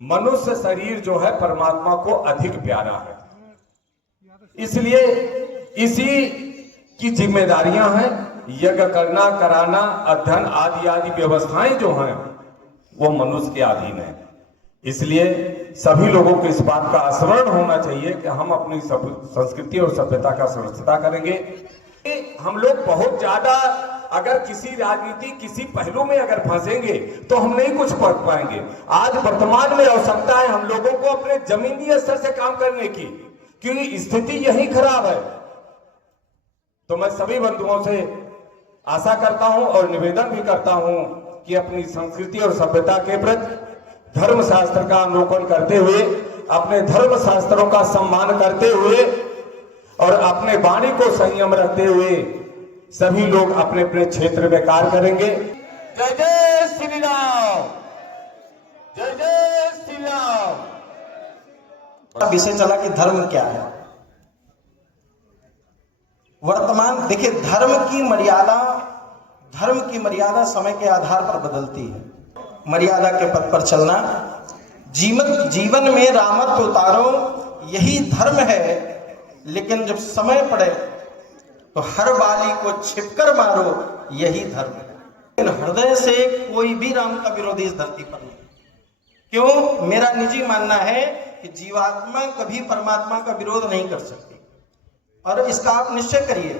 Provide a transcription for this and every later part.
मनुष्य शरीर जो है परमात्मा को अधिक प्यारा है, इसलिए इसी की जिम्मेदारियां हैं। यज्ञ करना, कराना, अध्ययन आदि आदि व्यवस्थाएं जो हैं वो मनुष्य के अधीन है। इसलिए सभी लोगों को इस बात का स्मरण होना चाहिए कि हम अपनी संस्कृति और सभ्यता का सुरक्षा करेंगे। हम लोग बहुत ज्यादा अगर किसी राजनीति किसी पहलू में अगर फंसेंगे तो हम नहीं कुछ कर पाएंगे। आज वर्तमान में आवश्यकता है हम लोगों को अपने जमीनी स्तर से काम करने की, क्योंकि स्थिति यही खराब है। तो मैं सभी बंधुओं से आशा करता हूं और निवेदन भी करता हूं कि अपनी संस्कृति और सभ्यता के प्रति धर्म शास्त्र का अवलोकन करते हुए, अपने धर्म शास्त्रों का सम्मान करते हुए और अपने वाणी को संयम रखते हुए सभी लोग अपने अपने क्षेत्र में कार्य करेंगे। जय जय श्री राम, जय जय श्री राम। विषय चला कि धर्म क्या है। वर्तमान देखिए, धर्म की मर्यादा समय के आधार पर बदलती है। मर्यादा के पथ पर चलना, जीवन में रामत्व उतारो, यही धर्म है। लेकिन जब समय पड़े तो हर बाली को छिपकर मारो, यही धर्म है। लेकिन हृदय से कोई भी राम का विरोधी इस धरती पर नहीं। क्यों? मेरा निजी मानना है कि जीवात्मा कभी परमात्मा का विरोध नहीं कर सकती। और इसका आप निश्चय करिए,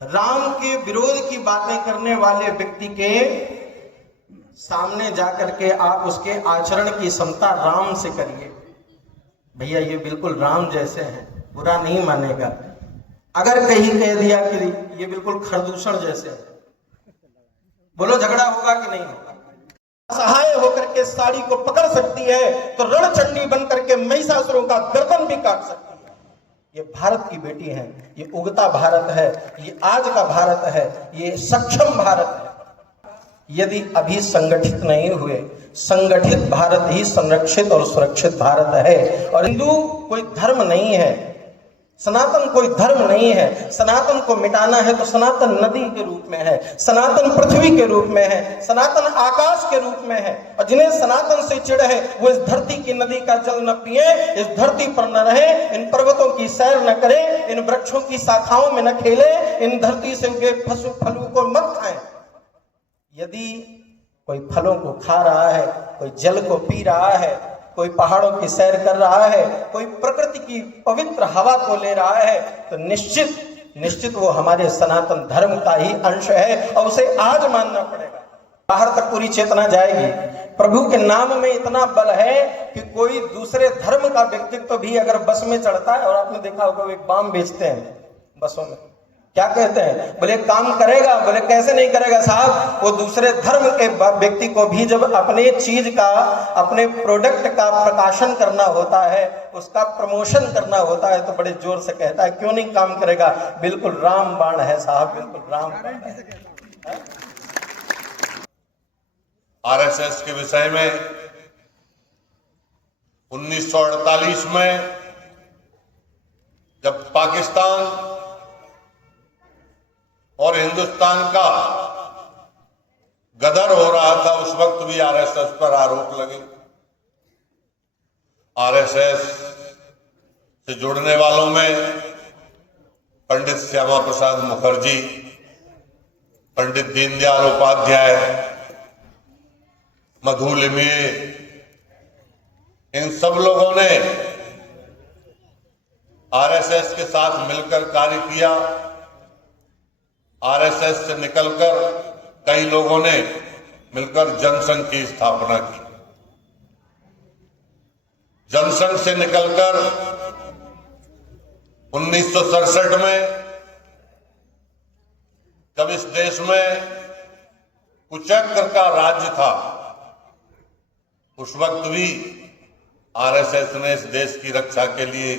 राम के विरोध की बातें करने वाले व्यक्ति के सामने जाकर के आप उसके आचरण की समता राम से करिए। भैया ये बिल्कुल राम जैसे हैं, बुरा नहीं मानेगा। अगर कहीं कह दिया कि ये बिल्कुल खरदूषण जैसे है, बोलो झगड़ा होगा कि नहीं होगा? सहाय होकर के साड़ी को पकड़ सकती है तो रणचंडी बनकर के महिषासुरों का गर्दन भी काट सकती है। ये भारत की बेटी है, ये उगता भारत है, ये आज का भारत है, ये सक्षम भारत है। यदि अभी संगठित नहीं हुए, संगठित भारत ही संरक्षित और सुरक्षित भारत है। और हिंदू कोई धर्म नहीं है, सनातन कोई धर्म नहीं है। सनातन को मिटाना है तो सनातन नदी के रूप में है, सनातन पृथ्वी के रूप में है, सनातन आकाश के रूप में है। और जिन्हें सनातन से चिढ़ है वो इस धरती की नदी का जल न पिए, इस धरती पर न रहे, इन पर्वतों की सैर न करे, इन वृक्षों की शाखाओं में न खेले, इन धरती से उगे फलों को मत खाएं। यदि कोई फलों को खा रहा है, कोई जल को पी रहा है, कोई पहाड़ों की सैर कर रहा है, कोई प्रकृति की पवित्र हवा को ले रहा है, तो निश्चित वो हमारे सनातन धर्म का ही अंश है और उसे आज मानना पड़ेगा। बाहर तक पूरी चेतना जाएगी। प्रभु के नाम में इतना बल है कि कोई दूसरे धर्म का व्यक्तित्व भी अगर बस में चढ़ता है, और आपने देखा होगा वो एक बाम बेचते हैं बसों में, क्या कहते हैं, बोले काम करेगा, बोले कैसे नहीं करेगा साहब। वो दूसरे धर्म के व्यक्ति को भी जब अपने चीज का, अपने प्रोडक्ट का प्रकाशन करना होता है, उसका प्रमोशन करना होता है, तो बड़े जोर से कहता है क्यों नहीं काम करेगा। बिल्कुल राम बाण है साहब, बिल्कुल राम बाण है। आरएसएस के विषय में 1948 में जब पाकिस्तान और हिंदुस्तान का गदर हो रहा था, उस वक्त भी आरएसएस पर आरोप लगे। आरएसएस से जुड़ने वालों में पंडित श्यामा प्रसाद मुखर्जी, पंडित दीनदयाल उपाध्याय, मधु लिमये, इन सब लोगों ने आरएसएस के साथ मिलकर कार्य किया। आरएसएस से निकलकर कई लोगों ने मिलकर जनसंघ की स्थापना की। जनसंघ से निकलकर 1967 में जब इस देश में कुचक्र का राज्य था, उस वक्त भी आरएसएस ने इस देश की रक्षा के लिए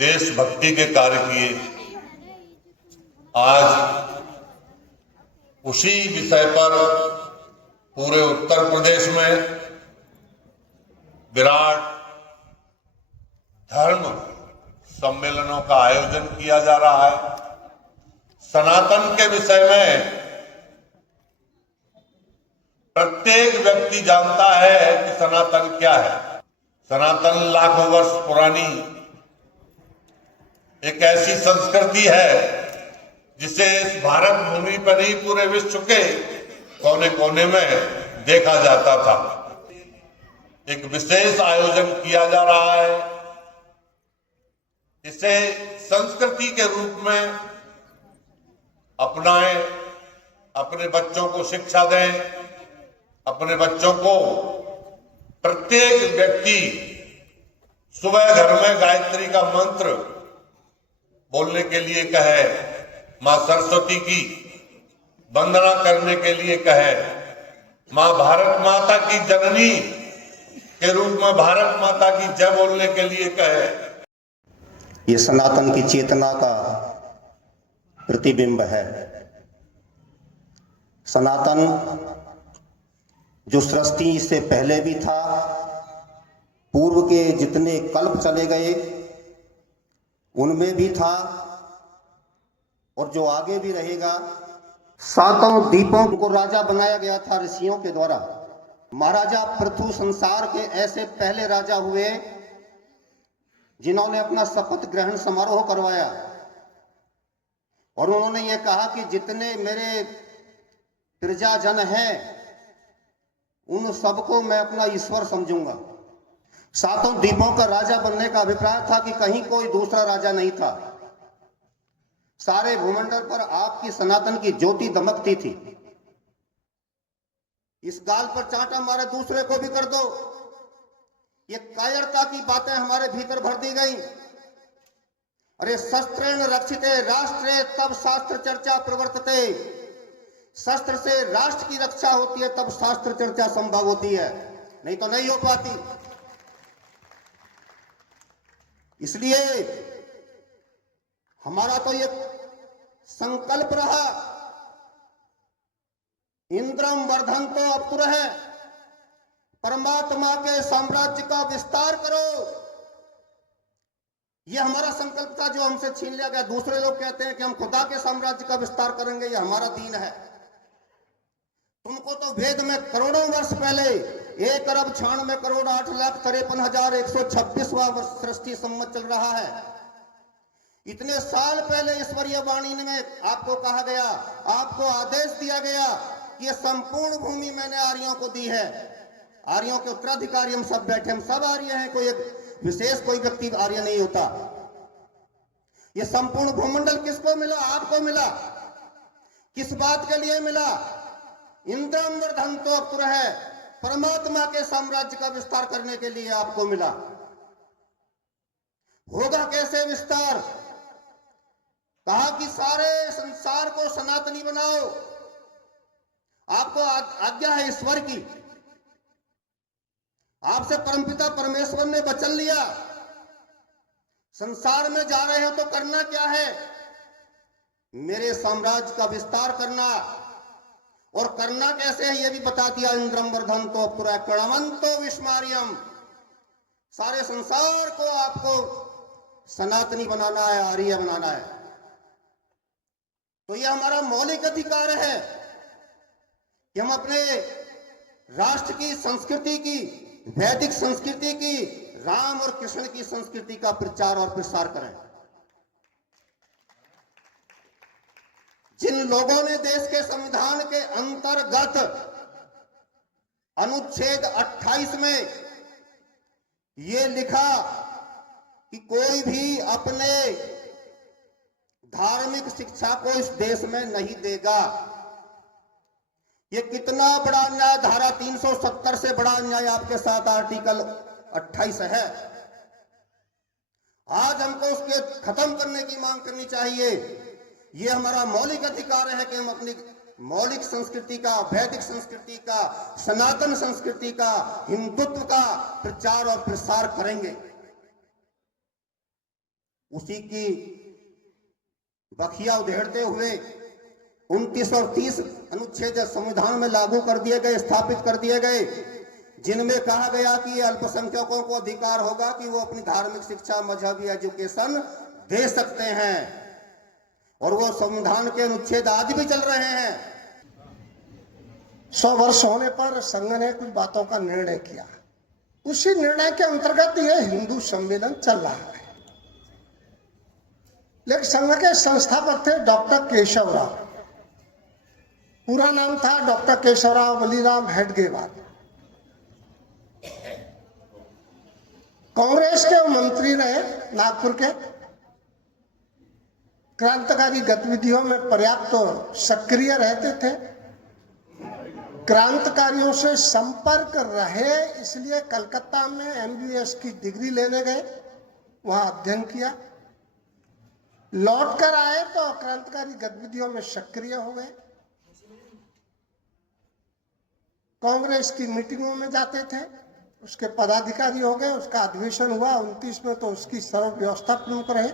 देशभक्ति के कार्य किए। आज उसी विषय पर पूरे उत्तर प्रदेश में विराट धर्म सम्मेलनों का आयोजन किया जा रहा है। सनातन के विषय में प्रत्येक व्यक्ति जानता है कि सनातन क्या है। सनातन लाखों वर्ष पुरानी एक ऐसी संस्कृति है जिसे इस भारत भूमि पर ही पूरे विश्व के कोने कोने में देखा जाता था। एक विशेष आयोजन किया जा रहा है। इसे संस्कृति के रूप में अपनाएं, अपने बच्चों को शिक्षा दें, अपने बच्चों को प्रत्येक व्यक्ति सुबह घर में गायत्री का मंत्र बोलने के लिए कहे, मां सरस्वती की वंदना करने के लिए कहे, मां भारत माता की जननी के रूप में भारत माता की जय बोलने के लिए कहे। ये सनातन की चेतना का प्रतिबिंब है। सनातन जो सृष्टि से पहले भी था, पूर्व के जितने कल्प चले गए उनमें भी था और जो आगे भी रहेगा। सातों द्वीपों को राजा बनाया गया था ऋषियों के द्वारा। महाराजा पृथु संसार के ऐसे पहले राजा हुए जिन्होंने अपना शपथ ग्रहण समारोह करवाया और उन्होंने ये कहा कि जितने मेरे प्रजाजन हैं उन सबको मैं अपना ईश्वर समझूंगा। सातों द्वीपों का राजा बनने का अभिप्राय था कि कहीं कोई दूसरा राजा नहीं था। सारे भूमंडल पर आपकी सनातन की ज्योति दमकती थी। इस गाल पर चांटा मारे दूसरे को भी कर दो, ये कायरता की बातें हमारे भीतर भर दी गई। अरे शस्त्रेण रक्षिते राष्ट्रे तब शास्त्र चर्चा प्रवर्तते। शस्त्र से राष्ट्र की रक्षा होती है तब शास्त्र चर्चा संभव होती है, नहीं तो नहीं हो पाती। इसलिए हमारा तो ये संकल्प रहा, इंद्रम वर्धन्तो अप्तुरः, परमात्मा के साम्राज्य का विस्तार करो। यह हमारा संकल्प था जो हमसे छीन लिया गया। दूसरे लोग कहते हैं कि हम खुदा के साम्राज्य का विस्तार करेंगे, यह हमारा दीन है। तुमको तो वेद में करोड़ों वर्ष पहले 1,96,08,53,126वां सृष्टि संवत चल रहा है। इतने साल पहले ईश्वरीय वाणी में आपको कहा गया, आपको आदेश दिया गया कि यह संपूर्ण भूमि मैंने आर्यों को दी है। आर्यों के उत्तराधिकारी हम सब बैठे, हम सब आर्य हैं, कोई एक विशेष कोई व्यक्ति आर्य नहीं होता। यह संपूर्ण भूमंडल किसको मिला? आपको मिला। किस बात के लिए मिला? इंद्रम वर्धन्तो अप्तुरः, परमात्मा के साम्राज्य का विस्तार करने के लिए आपको मिला। होगा कैसे विस्तार? कहा कि सारे संसार को सनातनी बनाओ। आपको आज्ञा है ईश्वर की। आपसे परमपिता परमेश्वर ने वचन लिया, संसार में जा रहे हो तो करना क्या है? मेरे साम्राज्य का विस्तार करना। और करना कैसे है यह भी बता दिया। इंद्रम वर्धन्तो अप्तुरः प्रणवन्तो विस्मार्यम्, सारे संसार को आपको सनातनी बनाना है, आर्य बनाना है। तो यह हमारा मौलिक अधिकार है कि हम अपने राष्ट्र की संस्कृति की, वैदिक संस्कृति की, राम और कृष्ण की संस्कृति का प्रचार और प्रसार करें। जिन लोगों ने देश के संविधान के अंतर्गत अनुच्छेद 28 में यह लिखा कि कोई भी अपने धार्मिक शिक्षा को इस देश में नहीं देगा, यह कितना बड़ा अन्याय। धारा 370 से बड़ा अन्याय आपके साथ आर्टिकल 28 है। आज हमको उसके खत्म करने की मांग करनी चाहिए। यह हमारा मौलिक अधिकार है कि हम अपनी मौलिक संस्कृति का, वैदिक संस्कृति का, सनातन संस्कृति का, हिंदुत्व का प्रचार और प्रसार करेंगे। उसी की बखिया उधेड़ते हुए 29 और 30 अनुच्छेद संविधान में लागू कर दिए गए, स्थापित कर दिए गए, जिनमें कहा गया कि अल्पसंख्यकों को अधिकार होगा कि वो अपनी धार्मिक शिक्षा, मजहबी एजुकेशन दे सकते हैं। और वो संविधान के अनुच्छेद आज भी चल रहे हैं। 100 वर्ष होने पर संघ ने कुछ बातों का निर्णय किया। उसी निर्णय के अंतर्गत यह हिंदू सम्मेलन चल रहा है। लेकिन संघ के संस्थापक थे डॉक्टर केशवराव, पूरा नाम था डॉक्टर केशवराव बलीराम हेडगेवार। कांग्रेस के मंत्री रहे नागपुर के, क्रांतिकारी गतिविधियों में पर्याप्त सक्रिय रहते थे, क्रांतिकारियों से संपर्क रहे, इसलिए कलकत्ता में MBBS की डिग्री लेने गए, वहां अध्ययन किया, लौट कर आए तो क्रांतिकारी गतिविधियों में सक्रिय हो गए, कांग्रेस की मीटिंगों में जाते थे, उसके पदाधिकारी हो गए, उसका अधिवेशन हुआ 29 में, तो उसकी सर्व व्यवस्था प्रमुख रहे।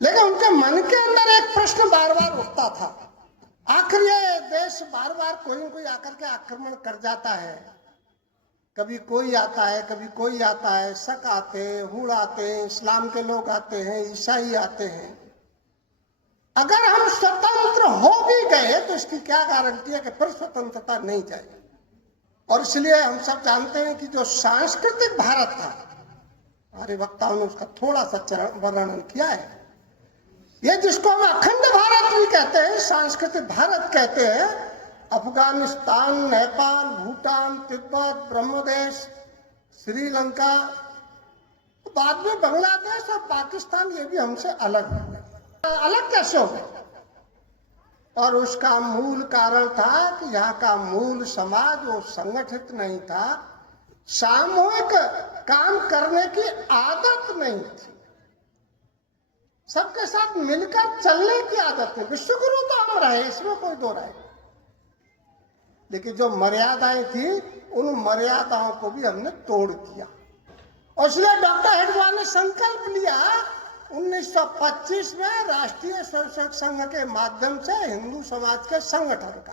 लेकिन उनके मन के अंदर एक प्रश्न बार बार उठता था, आखिर ये देश बार बार कोई न कोई आकर के आक्रमण कर जाता है, कभी कोई आता है, कभी कोई आता है, शक आते हैं, हुड़ आते हैं, इस्लाम के लोग आते हैं, ईसाई आते हैं, अगर हम स्वतंत्र हो भी गए तो इसकी क्या गारंटी है कि फिर स्वतंत्रता नहीं जाएगी। और इसलिए हम सब जानते हैं कि जो सांस्कृतिक भारत था, हमारे वक्ताओं ने उसका थोड़ा सा वर्णन किया है, ये जिसको हम अखंड भारत भी कहते हैं, सांस्कृतिक भारत कहते हैं, अफगानिस्तान, नेपाल, भूटान, तिब्बत, ब्रह्मदेश, श्रीलंका, बाद में बांग्लादेश और पाकिस्तान, ये भी हमसे अलग हो गए। अलग कैसे हो गए? और उसका मूल कारण था कि यहाँ का मूल समाज वो संगठित नहीं था, सामूहिक काम करने की आदत नहीं थी, सबके साथ मिलकर चलने की आदत है। विश्वगुरु तो हम रहे, इसमें कोई दो राय, लेकिन जो मर्यादाएं थी उन मर्यादाओं को भी हमने तोड़ दिया। और इसलिए डॉक्टर हेडगेवार ने संकल्प लिया 1925 में राष्ट्रीय स्वयंसेवक संघ के माध्यम से हिंदू समाज के संगठन का।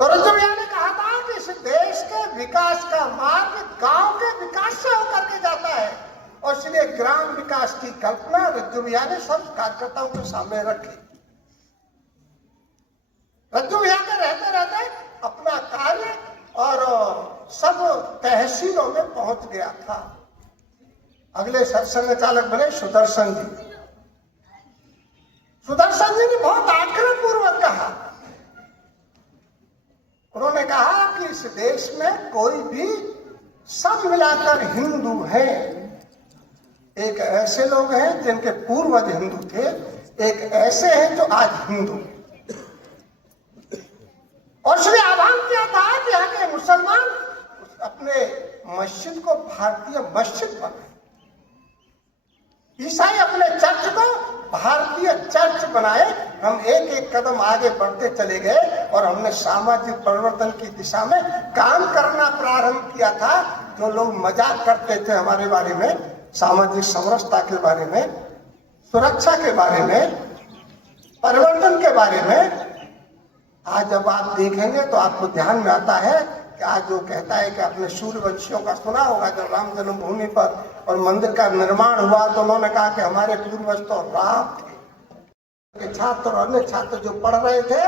तो रज्जुमिया ने कहा था कि इस देश के विकास का मार्ग गांव के विकास से होकर के जाता है, और इसलिए ग्राम विकास की कल्पना रज्जुमिया ने सब कार्यकर्ताओं के सामने रखी। रज्जुमिया के रहते रहते अपना कार्य और सब तहसीलों में पहुंच गया था। अगले सरसंघ चालक बने सुदर्शन जी। सुदर्शन जी ने बहुत आग्रह पूर्वक कहा, उन्होंने कहा कि इस देश में कोई भी सब मिलाकर हिंदू है। एक ऐसे लोग हैं जिनके पूर्वज हिंदू थे, एक ऐसे हैं जो आज हिंदू। और इसलिए आह्वान किया था कि यहाँ के मुसलमान अपने मस्जिद को भारतीय मस्जिद बनाए, ईसाई अपने चर्च को भारतीय चर्च बनाए। हम एक एक कदम आगे बढ़ते चले गए और हमने सामाजिक परिवर्तन की दिशा में काम करना प्रारंभ किया था। जो लोग मजाक करते थे हमारे बारे में, सामाजिक समरसता के बारे में, सुरक्षा के बारे में, परिवर्तन के बारे में, आज जब आप देखेंगे तो आपको ध्यान में आता है कि आज जो कहता है कि आपने सूर्यवंशियों का सुना होगा, जब राम जन्मभूमि पर और मंदिर का निर्माण हुआ तो उन्होंने कहा कि हमारे पूर्वज तो राम थे। छात्र और अन्य छात्र जो पढ़ रहे थे,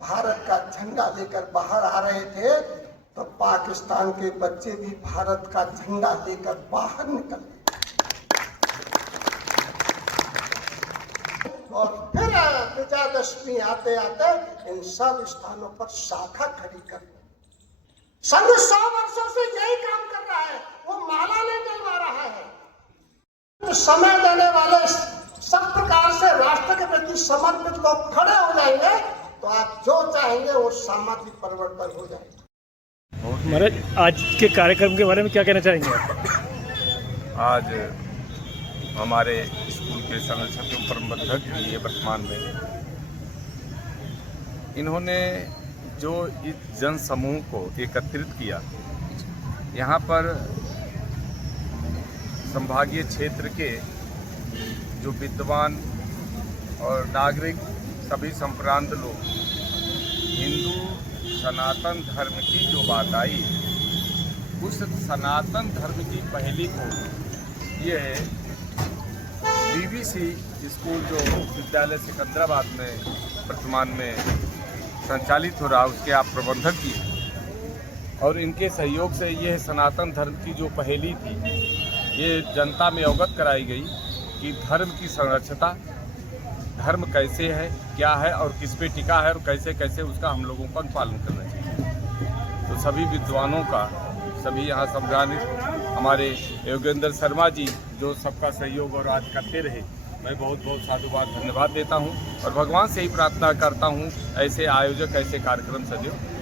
भारत का झंडा लेकर बाहर आ रहे थे, तो पाकिस्तान के बच्चे भी भारत का झंडा लेकर बाहर निकल गए। और फिर विजयादशमी आते आते इन सब स्थानों पर शाखा खड़ी कर संघ 100 वर्षों से यही काम कर रहा है, वो माला नहीं डलवा रहा है। तो समय देने वाले सब प्रकार से राष्ट्र के प्रति समर्पित लोग खड़े हो जाएंगे तो आप जो चाहेंगे वो सामाजिक परिवर्तन हो जाएगा। महाराज, आज के कार्यक्रम के बारे में क्या कहना चाहेंगे? आज हमारे स्कूल के संरक्षक एवं प्रबंधक भी है वर्तमान में, इन्होंने जो इस जन समूह को एकत्रित किया, यहाँ पर संभागीय क्षेत्र के जो विद्वान और नागरिक सभी संप्रांत लोग हिंदू सनातन धर्म की जो बात आई, उस सनातन धर्म की पहली को ये BBC स्कूल जो विद्यालय सिकंदराबाद में वर्तमान में संचालित हो रहा है उसके आप प्रबंधक किए और इनके सहयोग से यह सनातन धर्म की जो पहेली थी ये जनता में अवगत कराई गई कि धर्म की संरक्षता, धर्म कैसे है, क्या है और किस पे टिका है और कैसे कैसे उसका हम लोगों का पालन करना चाहिए। तो सभी विद्वानों का, सभी यहाँ सम्मानित हमारे योगेंद्र शर्मा जी जो सबका सहयोग और आज करते रहे, मैं बहुत बहुत साधुवाद धन्यवाद देता हूँ और भगवान से ही प्रार्थना करता हूँ ऐसे आयोजक ऐसे कार्यक्रम सदैव